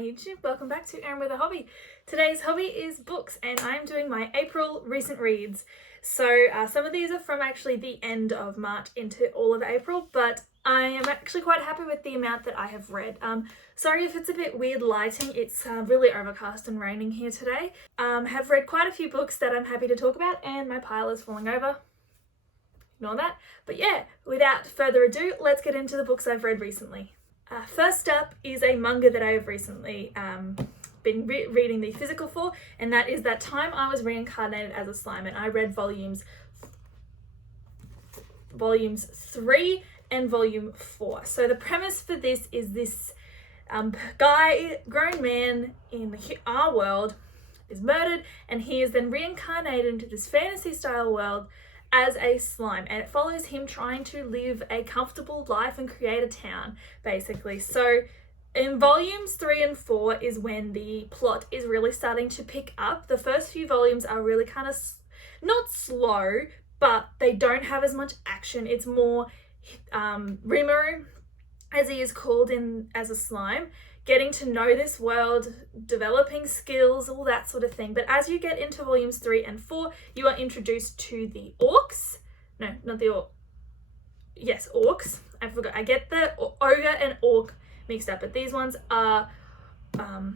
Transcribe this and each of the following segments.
YouTube, welcome back to Erin with a Hobby. Today's hobby is books and I'm doing my April recent reads. So some of these are from actually the end of March into all of April, but I am actually quite happy with the amount that I have read. Sorry if it's a bit weird lighting, it's really overcast and raining here today. Have read quite a few books that I'm happy to talk about and my pile is falling over. Ignore that. But yeah, without further ado, let's get into the books I've read recently. First up is a manga that I have recently been reading the physical for, and that is That Time I Was Reincarnated as a Slime, and I read volumes 3 and volume 4. So the premise for this is this grown man in our world is murdered, and he is then reincarnated into this fantasy style world as a slime, and it follows him trying to live a comfortable life and create a town, basically. So in volumes 3 and 4 is when the plot is really starting to pick up. The first few volumes are really kind of not slow, but they don't have as much action. It's more Rimuru, as he is called in as a slime, getting to know this world, developing skills, all that sort of thing. But as you get into volumes 3 and 4, you are introduced to the orcs. No, not the orc. Yes, orcs. I forgot. I get the ogre and orc mixed up, but these ones are, no,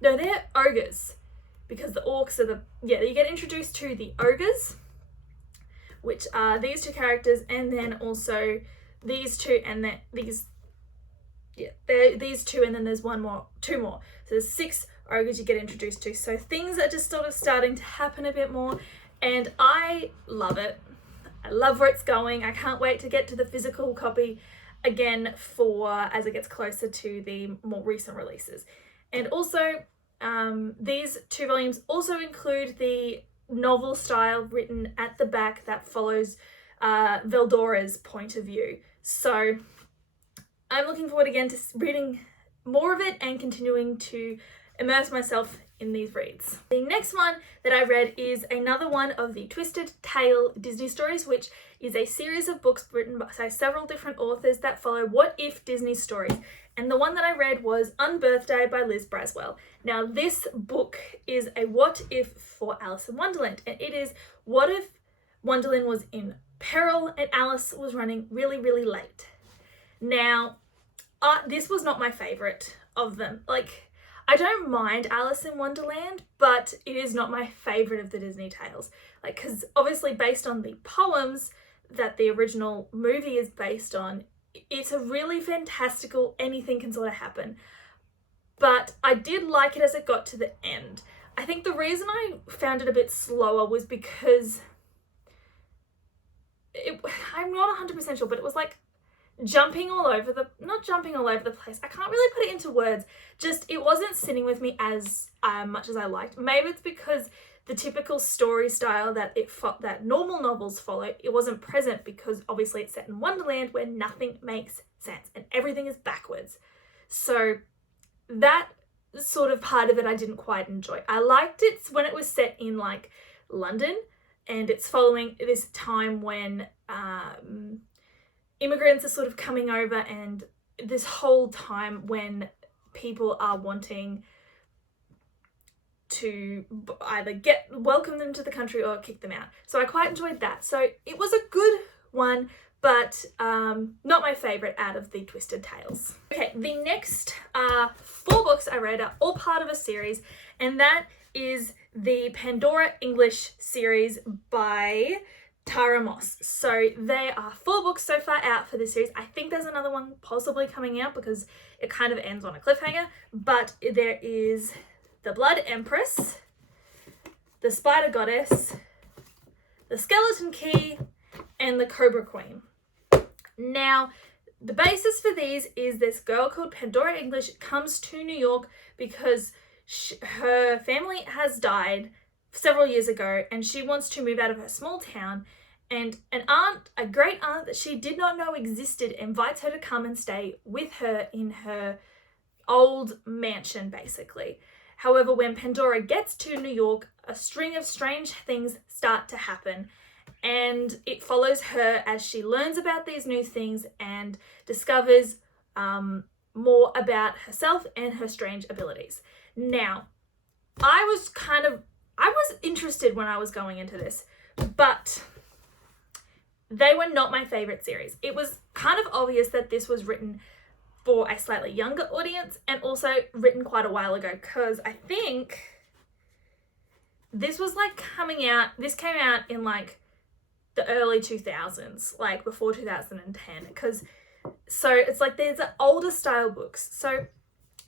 they're ogres, because the orcs are you get introduced to the ogres, which are these two characters, and then also these two, and then these two, and then there's two more. So there's 6 ogres you get introduced to. So things are just sort of starting to happen a bit more, and I love it. I love where it's going. I can't wait to get to the physical copy again as it gets closer to the more recent releases. And also, these 2 volumes also include the novel style written at the back that follows Veldora's point of view. So I'm looking forward again to reading more of it and continuing to immerse myself in these reads. The next one that I read is another one of the Twisted Tale Disney stories, which is a series of books written by several different authors that follow what if Disney stories. And the one that I read was Unbirthday by Liz Braswell. Now this book is a what if for Alice in Wonderland, and it is what if Wonderland was in peril and Alice was running really, really late. Now, this was not my favourite of them. Like, I don't mind Alice in Wonderland, but it is not my favourite of the Disney tales. Like, because obviously based on the poems that the original movie is based on, it's a really fantastical, anything can sort of happen. But I did like it as it got to the end. I think the reason I found it a bit slower was because I'm not 100% sure, but it was like not jumping all over the place. I can't really put it into words. Just, it wasn't sitting with me as much as I liked. Maybe it's because the typical story style that normal novels follow, it wasn't present, because obviously it's set in Wonderland where nothing makes sense and everything is backwards. So that sort of part of it I didn't quite enjoy. I liked it when it was set in like London, and it's following this time when immigrants are sort of coming over, and this whole time when people are wanting to either welcome them to the country or kick them out. So I quite enjoyed that. So it was a good one, but not my favourite out of the Twisted Tales. Okay, the next 4 books I read are all part of a series, and that is the Pandora English series by Tara Moss. So there are 4 books so far out for this series. I think there's another one possibly coming out because it kind of ends on a cliffhanger, but there is the Blood Empress, the Spider Goddess, the Skeleton Key, and the Cobra Queen. Now, the basis for these is this girl called Pandora English comes to New York because her family has died several years ago and she wants to move out of her small town, and a great aunt that she did not know existed, invites her to come and stay with her in her old mansion, basically. However, when Pandora gets to New York, a string of strange things start to happen, and it follows her as she learns about these new things and discovers more about herself and her strange abilities. Now, I was interested when I was going into this, but they were not my favorite series. It was kind of obvious that this was written for a slightly younger audience and also written quite a while ago, because I think this was like this came out in like the early 2000s, like before 2010, so it's like there's older style books. So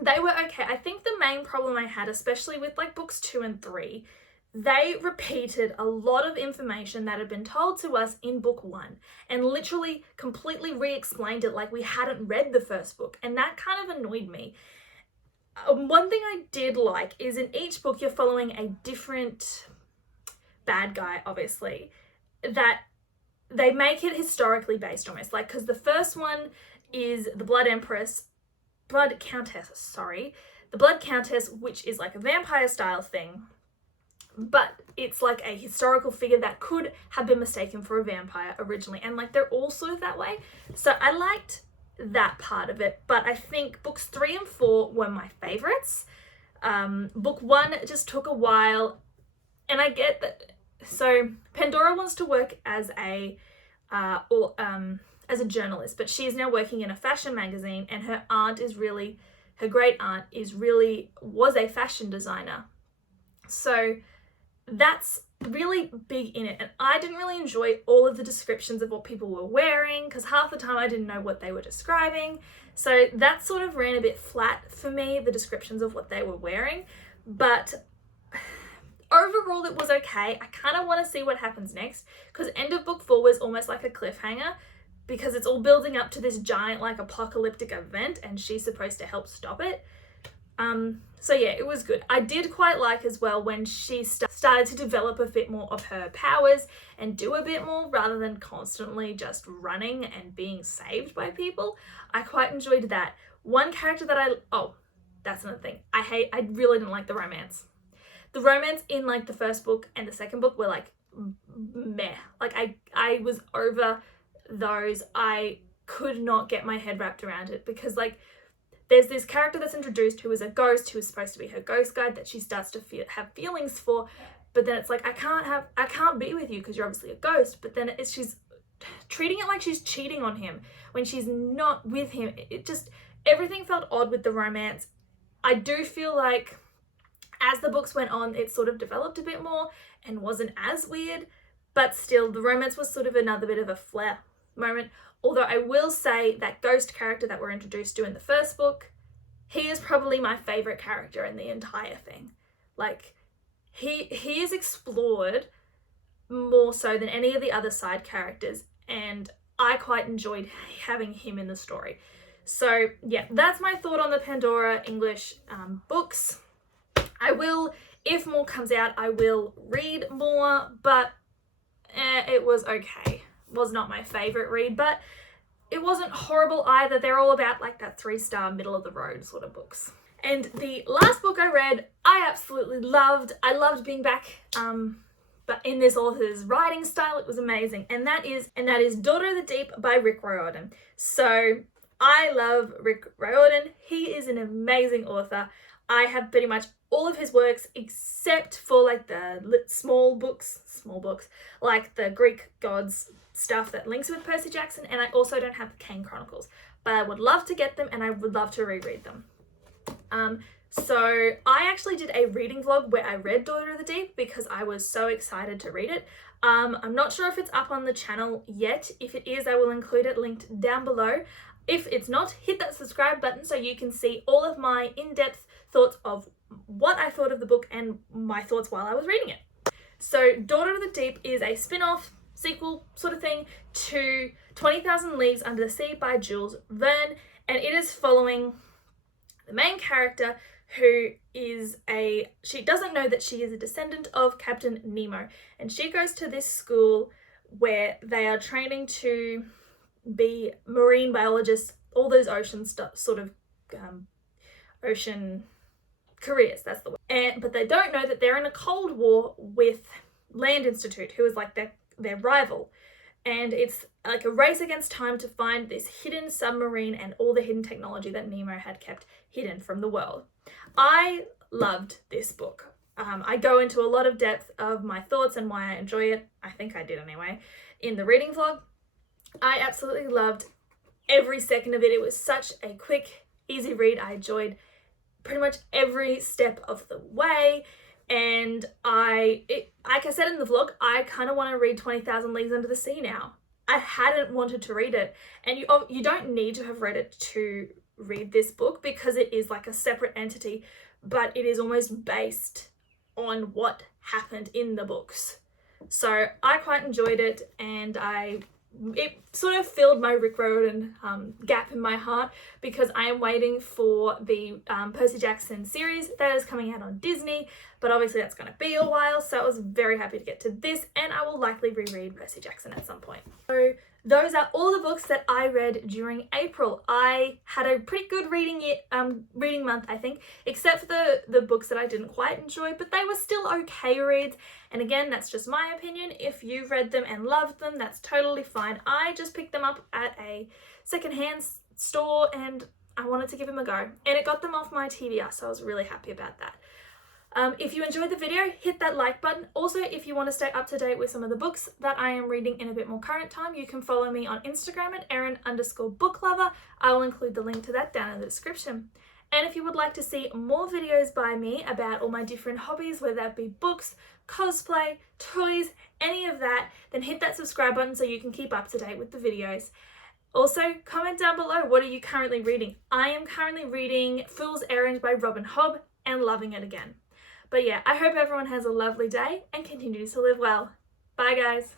they were okay. I think the main problem I had, especially with like books 2 and 3, they repeated a lot of information that had been told to us in book 1 and literally completely re-explained it like we hadn't read the first book. And that kind of annoyed me. One thing I did like is in each book you're following a different bad guy, obviously, that they make it historically based almost. Like, because the first one is the Blood Countess, which is like a vampire style thing, but it's like a historical figure that could have been mistaken for a vampire originally, and like they're all sort of that way. So I liked that part of it, but I think books 3 and 4 were my favorites. Book 1 just took a while, and I get that. So Pandora wants to work as a journalist, but she is now working in a fashion magazine, and her great aunt was a fashion designer. So that's really big in it, and I didn't really enjoy all of the descriptions of what people were wearing, because half the time I didn't know what they were describing. So that sort of ran a bit flat for me, the descriptions of what they were wearing. But overall it was okay. I kind of want to see what happens next, because end of book 4 was almost like a cliffhanger, because it's all building up to this giant like apocalyptic event and she's supposed to help stop it. So yeah, it was good. I did quite like as well when she started to develop a bit more of her powers and do a bit more rather than constantly just running and being saved by people. I quite enjoyed that. One character that that's another thing. I really didn't like the romance. The romance in like the first book and the second book were like meh. Like I was over those. I could not get my head wrapped around it, because like there's this character that's introduced who is a ghost, who is supposed to be her ghost guide, that she starts to have feelings for, but then it's like, I can't be with you because you're obviously a ghost. But then she's treating it like she's cheating on him when she's not with him. Everything felt odd with the romance. I do feel like as the books went on, it sort of developed a bit more and wasn't as weird, but still the romance was sort of another bit of a flare moment. Although I will say that ghost character that we're introduced to in the first book, he is probably my favorite character in the entire thing. Like, he is explored more so than any of the other side characters, and I quite enjoyed having him in the story. So yeah, that's my thought on the Pandora English books. I will, if more comes out, I will read more, but it was okay. Was not my favorite read, but it wasn't horrible either. They're all about like that 3-star middle of the road sort of books. And the last book I read, I absolutely loved. I loved being back, but in this author's writing style, it was amazing. And that is Daughter of the Deep by Rick Riordan. So I love Rick Riordan. He is an amazing author. I have pretty much all of his works except for like the small books, like the Greek gods stuff that links with Percy Jackson, and I also don't have the Kane Chronicles, but I would love to get them and I would love to reread them. So I actually did a reading vlog where I read Daughter of the Deep because I was so excited to read it. I'm not sure if it's up on the channel yet. If it is, I will include it linked down below. If it's not, hit that subscribe button so you can see all of my in-depth thoughts of what I thought of the book and my thoughts while I was reading it. So Daughter of the Deep is a spin-off sequel sort of thing to 20,000 Leagues Under the Sea by Jules Verne, and it is following the main character who is she doesn't know that she is a descendant of Captain Nemo, and she goes to this school where they are training to be marine biologists, all those ocean stuff, sort of ocean careers, that's the word. But they don't know that they're in a Cold War with Land Institute, who is like their rival. and it's like a race against time to find this hidden submarine and all the hidden technology that Nemo had kept hidden from the world. I loved this book. I go into a lot of depth of my thoughts and why I enjoy it. I think I did anyway, in the reading vlog. I absolutely loved every second of it. It was such a quick, easy read. I enjoyed pretty much every step of the way. And like I said in the vlog, I kind of want to read 20,000 Leagues Under the Sea now. I hadn't wanted to read it. And you don't need to have read it to read this book, because it is like a separate entity, but it is almost based on what happened in the books. So I quite enjoyed it, and it sort of filled my Rick Riordan gap in my heart, because I am waiting for the Percy Jackson series that is coming out on Disney, but obviously that's going to be a while, so I was very happy to get to this, and I will likely reread Percy Jackson at some point. So those are all the books that I read during April. I had a pretty good reading month, I think, except for the books that I didn't quite enjoy, but they were still okay reads. And again, that's just my opinion. If you read them and loved them, that's totally fine. I just picked them up at a secondhand store and I wanted to give them a go. And it got them off my TBR, so I was really happy about that. If you enjoyed the video, hit that like button. Also, if you want to stay up to date with some of the books that I am reading in a bit more current time, you can follow me on Instagram at Erin_booklover. I will include the link to that down in the description. And if you would like to see more videos by me about all my different hobbies, whether that be books, cosplay, toys, any of that, then hit that subscribe button so you can keep up to date with the videos. Also, comment down below, what are you currently reading? I am currently reading Fool's Errand by Robin Hobb and loving it again. But yeah, I hope everyone has a lovely day and continues to live well. Bye guys.